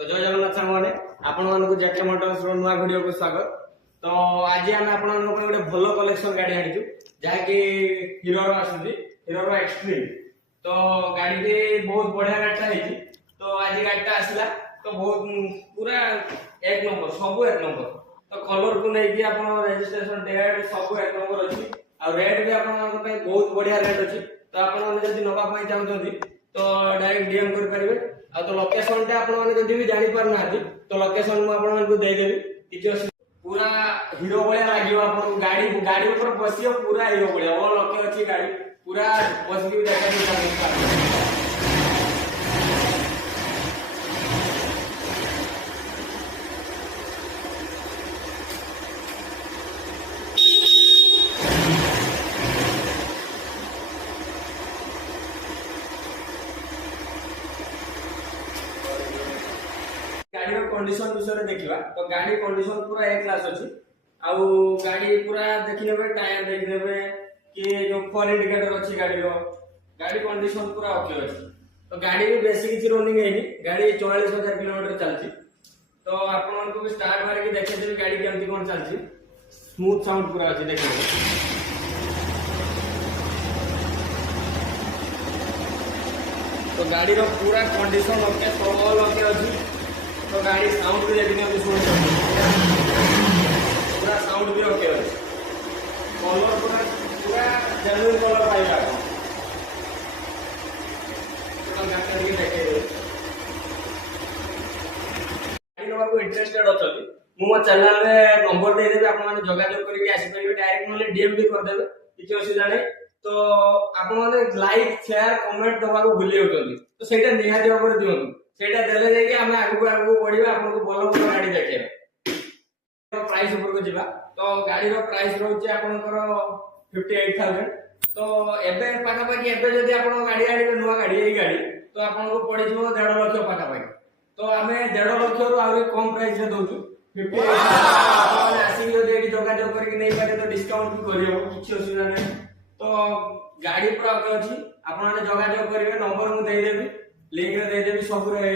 तो जय जगन्नाथ सांग मैंने आपको जेके मोटर्स नुआ वीडियो को स्वागत। तो आज आम आप गोटे भल कलेक्शन गाड़ी आनीचु जहाँकि हीरो हीरो एक्सट्रीम। तो गाड़ी भी बहुत बढ़िया गाड़ीटा है। तो आज गाड़ीटा आसला तो बहुत पूरा एक नंबर सब एक नंबर। तो कलर को लेकिन आप रजिस्ट्रेशन डेट सब एक नंबर अच्छी और रेट भी आप बहुत बढ़िया रेट अच्छी। तो आप नवाई चाहते तो डायरेक्ट डीएम करेंगे। आ तो लोकेशन टे आपण माने जदी भी जानि पार ना तो लोकेशन मु आपण मानकु दे देबी किछ पूरा हीरो भलिया लागियो। आपण गाड़ी गाड़ी ऊपर बसियो पूरा हीरो भलिया ओ लके अछि गाड़ी पूरा बसियो देखा गाड़ी कंडीशन विषय देखा। तो गाड़ी कंडीशन पूरा ए क्लास अच्छी आउ गाड़ी पूरा देखने टायर देखने कि जो फॉल इंडिकेटर अच्छी गाड़ी कंडीशन पूरा ओके अच्छी। तो गाड़ी भी बेसी किसी रनिंग है गाड़ी 44,000 किलोमीटर चलती। तो आपको भी स्टार्ट मारिक देखिए गाड़ी केमती कौन चलती स्मूथ साउंड पूरा अच्छी देखिए। तो गाड़ी पूरा कंडीशन ओके सब ओके अच्छी। तो गाड़ी साउंड भी देखने पूरा साउंड भी ओके है। कलर पूरा पूरा जेन्युइन कलर पाइबा गाड़ी नवा इंटरेस्टेड अच्छा मो चैनल रे नंबर दे देबे आपण माने जोगाजोग करके आसी परिबे डायरेक्ट नले डीएम भी कर देबे किछ असुविधा नै। तो आपण माने लाइक शेयर कमेंट दबा को भूली होतोनी तो सेटा निहाती ऊपर दियनु सेटा देले जे कि हमें आगु बढ़िबा आपन को भलो गाड़ी देखेबा। प्राइस ऊपर को जिबा तो गाड़ी रो प्राइस रहउची आपनकर 58,000। तो एबे पाखा पाखी एबे जदी आपन गाड़ी आनिबे नुवा गाड़ी एई गाड़ी तो आपन को पड़ी जिवो 1.5 लाख पाखा पाखी। तो हमें 1.5 लाख रो आउरी कम प्राइस रे दउछु 58,000। आसी जदी एडी जोगाजोग करके नै पारे तो डिस्काउंट भी करियो किछ असुविधा नै। तो गाड़ी पूरा ओके अछि आपण माने जोगाजोग करिवे नंबर मु देई देबी लिंक रे दे देबी सब रे।